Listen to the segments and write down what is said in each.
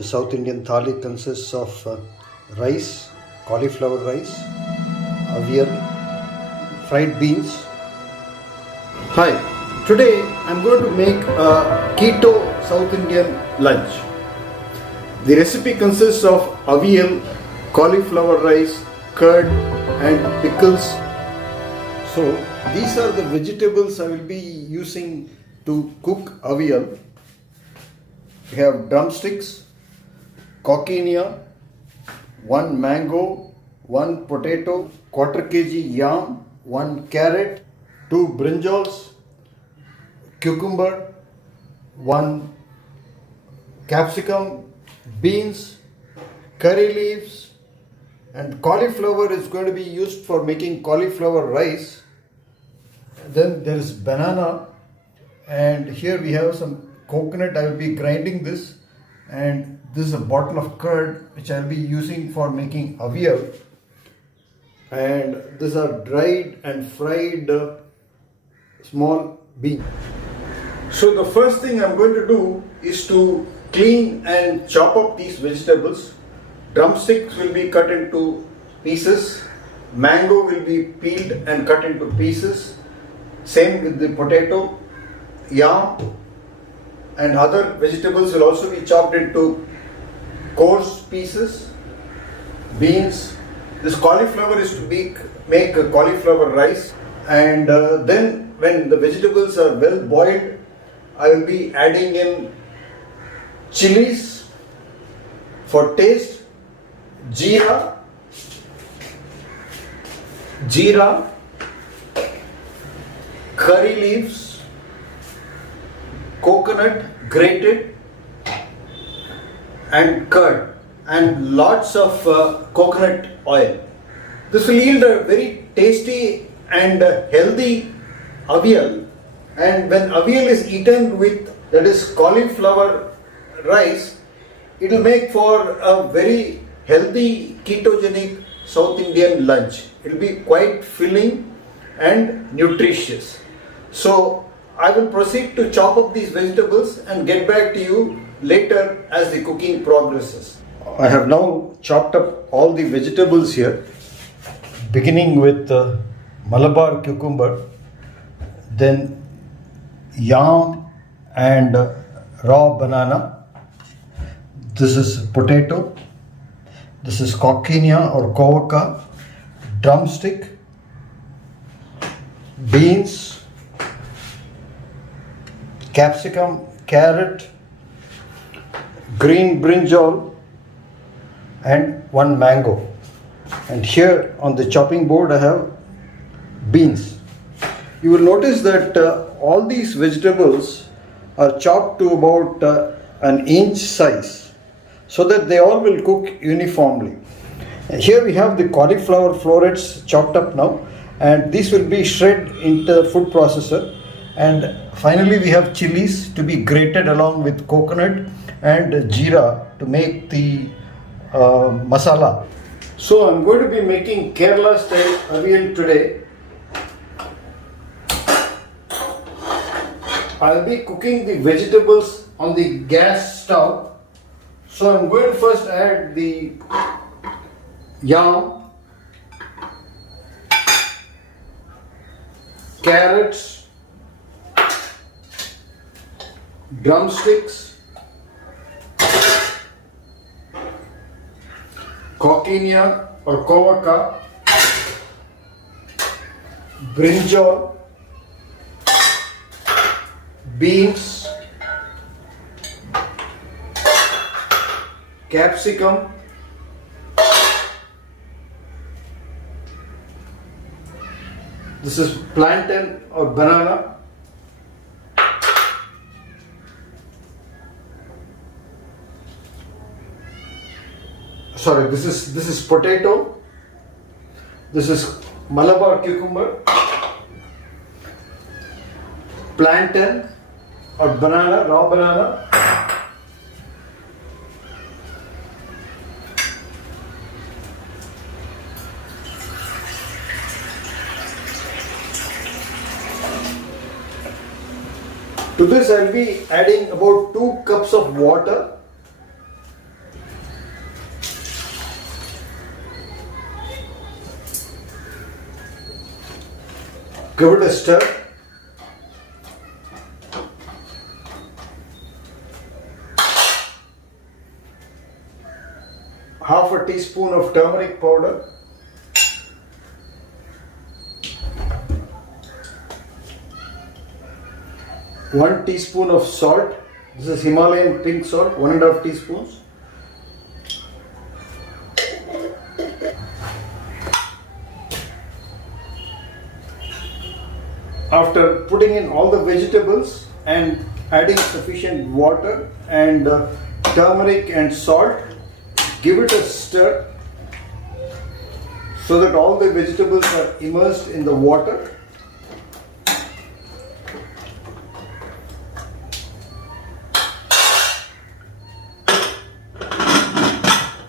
The South Indian thali consists of rice, cauliflower rice, aviyal, fried beans. Hi, today I'm going to make a Keto South Indian lunch. The recipe consists of aviyal, cauliflower rice, curd and pickles. So these are the vegetables I will be using to cook aviyal. We have drumsticks, coquinia, 1 mango, 1 potato, quarter kg yam, 1 carrot, 2 brinjals, cucumber, 1 capsicum, beans, curry leaves, and cauliflower is going to be used for making cauliflower rice. Then there is banana, and here we have some coconut. I will be grinding this, and this is a bottle of curd which I will be using for making aviyal, and these are dried and fried small beans. So the first thing I'm going to do is to clean and chop up these vegetables. Drumsticks will be cut into pieces, mango will be peeled and cut into pieces, same with the potato, yam and other vegetables will also be chopped into coarse pieces. Beans, this cauliflower is to make a cauliflower rice, and then when the vegetables are well boiled, I will be adding in chilies for taste, jeera, curry leaves, coconut grated, and curd, and lots of coconut oil. This will yield a very tasty and healthy aviyal, and when aviyal is eaten with, that is, cauliflower rice, it will make for a very healthy ketogenic South Indian lunch. It will be quite filling and nutritious. So I will proceed to chop up these vegetables and get back to you later as the cooking progresses. I have now chopped up all the vegetables here, beginning with Malabar cucumber, then yam and raw banana. This is potato, this is coquinia or covaca, drumstick, beans, capsicum, carrot, green brinjal, and 1 mango. And here on the chopping board I have beans. You will notice that all these vegetables are chopped to about an inch size, so that they all will cook uniformly. Here we have the cauliflower florets chopped up now, and these will be shredded into the food processor. And finally we have chilies to be grated along with coconut and jeera to make the masala. So I'm going to be making Kerala style aviyal today. I'll be cooking the vegetables on the gas stove. So I'm going to first add the yam, carrots, drumsticks, coquinia or covaca, brinjal, beans, capsicum, this is plantain or banana, sorry, this is potato, this is Malabar cucumber, plantain or banana, raw banana, To this I will be adding about 2 cups of water. Give it a stir. Half a teaspoon of turmeric powder. One teaspoon of salt. This is Himalayan pink salt, 1.5 teaspoons. After putting in all the vegetables and adding sufficient water and turmeric and salt, give it a stir so that all the vegetables are immersed in the water.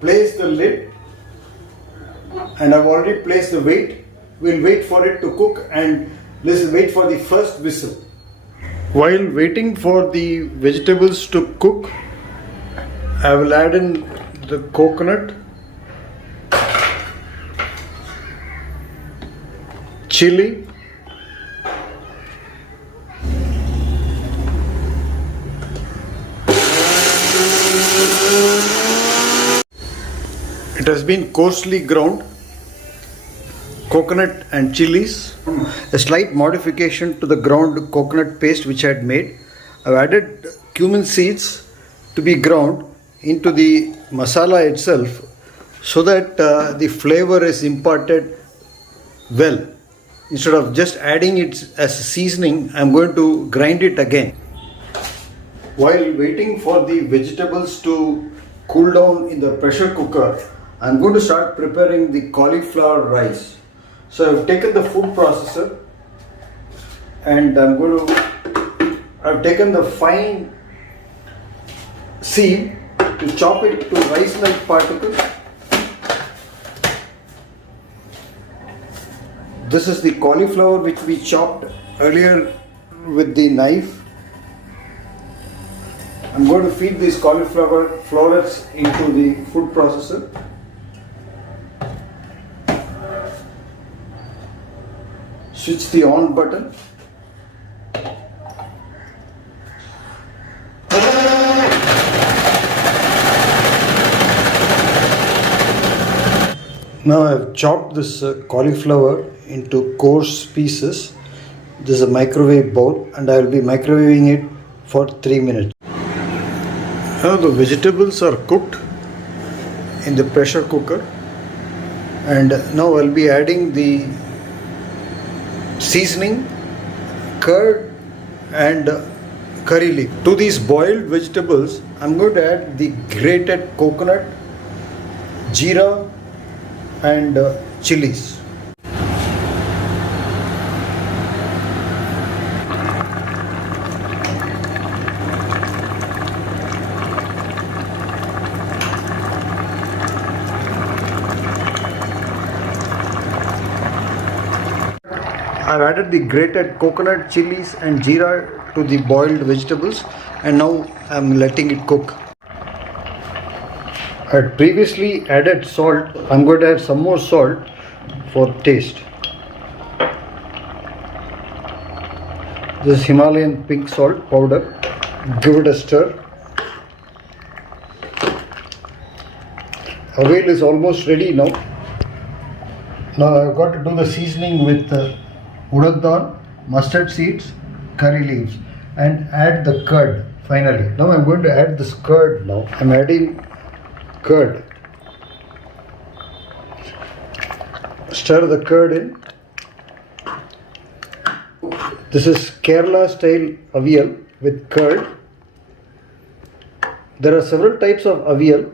Place the lid, and I've already placed the weight. We'll wait for it to cook and let's wait for the first whistle. While waiting for the vegetables to cook, I will add in the coconut, chilli, it has been coarsely ground, coconut and chilies. A slight modification to the ground coconut paste which I had made. I've added cumin seeds to be ground into the masala itself so that the flavor is imparted well. Instead of just adding it as a seasoning, I'm going to grind it again. While waiting for the vegetables to cool down in the pressure cooker, I'm going to start preparing the cauliflower rice. So I've taken the food processor and I've taken the fine sieve to chop it to rice-like particles. This is the cauliflower which we chopped earlier with the knife. I'm going to feed these cauliflower florets into the food processor. Switch the on button. Now I have chopped this cauliflower into coarse pieces. This is a microwave bowl and I will be microwaving it for 3 minutes. Now the vegetables are cooked in the pressure cooker, and now I will be adding the seasoning, curd and curry leaf. To these boiled vegetables, I'm going to add the grated coconut, jeera and chilies. I've added the grated coconut, chilies and jeera to the boiled vegetables, and now I'm letting it cook. I had previously added salt. I'm going to add some more salt for taste. This is Himalayan pink salt powder. Give it a stir. Aviyal is almost ready now. Now I've got to do the seasoning with urad dal, mustard seeds, curry leaves, and add the curd finally. Now I'm going to add this curd now. I'm adding curd. Stir the curd in. This is Kerala style aviyal with curd. There are several types of aviyal.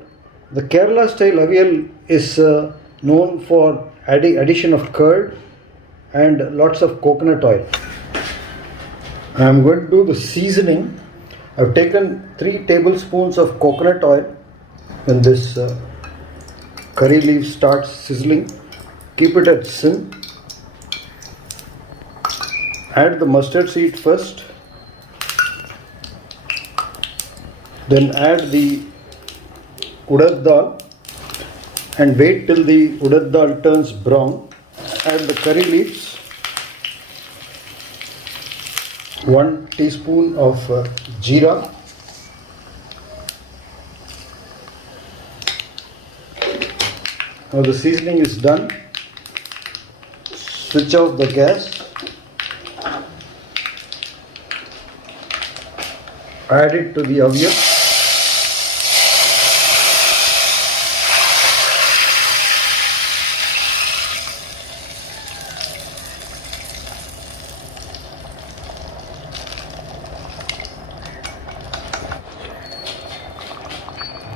The Kerala style aviyal is known for addition of curd and lots of coconut oil. I am going to do the seasoning. I have taken 3 tablespoons of coconut oil. When this curry leaf starts sizzling, keep it at sim. Add the mustard seed first, then add the urad dal and wait till the urad dal turns brown. Add the curry leaves 1 teaspoon of jeera, now the seasoning is done. Switch off the gas, add it to the aviyal,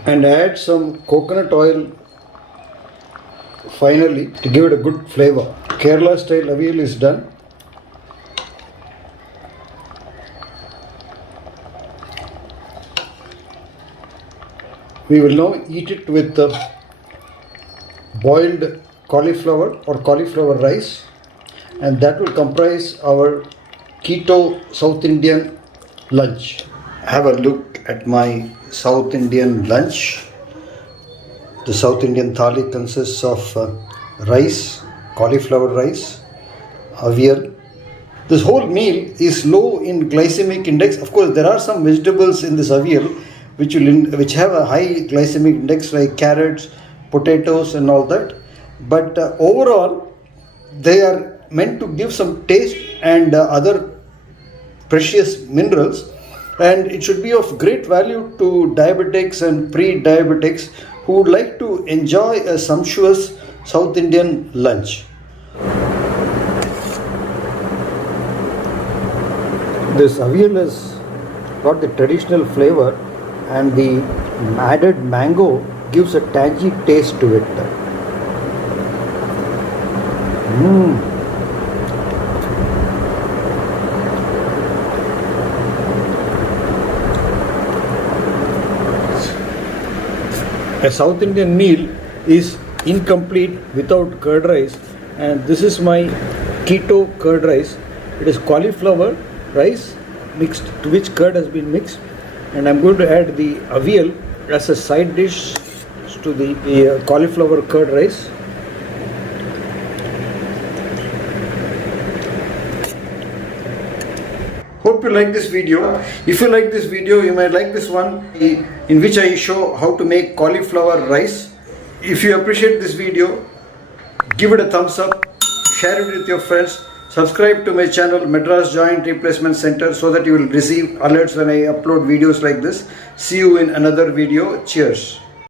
and add some coconut oil finally to give it a good flavor. Kerala style aviyal is done. We will now eat it with boiled cauliflower or cauliflower rice, and that will comprise our Keto South Indian lunch. Have a look at my South Indian lunch. The South Indian thali consists of rice, cauliflower rice, aviyal. This whole meal is low in glycemic index. Of course, there are some vegetables in this aviyal which have a high glycemic index, like carrots, potatoes and all that. But overall, they are meant to give some taste and other precious minerals, and it should be of great value to diabetics and pre-diabetics who would like to enjoy a sumptuous South Indian lunch. This aviyal has got the traditional flavor, and the added mango gives a tangy taste to it. A South Indian meal is incomplete without curd rice, and this is my keto curd rice. It is cauliflower rice mixed, to which curd has been mixed, and I'm going to add the aviyal as a side dish to the cauliflower curd rice. Hope you like this video. If you like this video, you might like this one in which I show how to make cauliflower rice. If you appreciate this video, give it a thumbs up, share it with your friends, subscribe to my channel Madras Joint Replacement Center so that you will receive alerts when I upload videos like this. See you in another video. Cheers.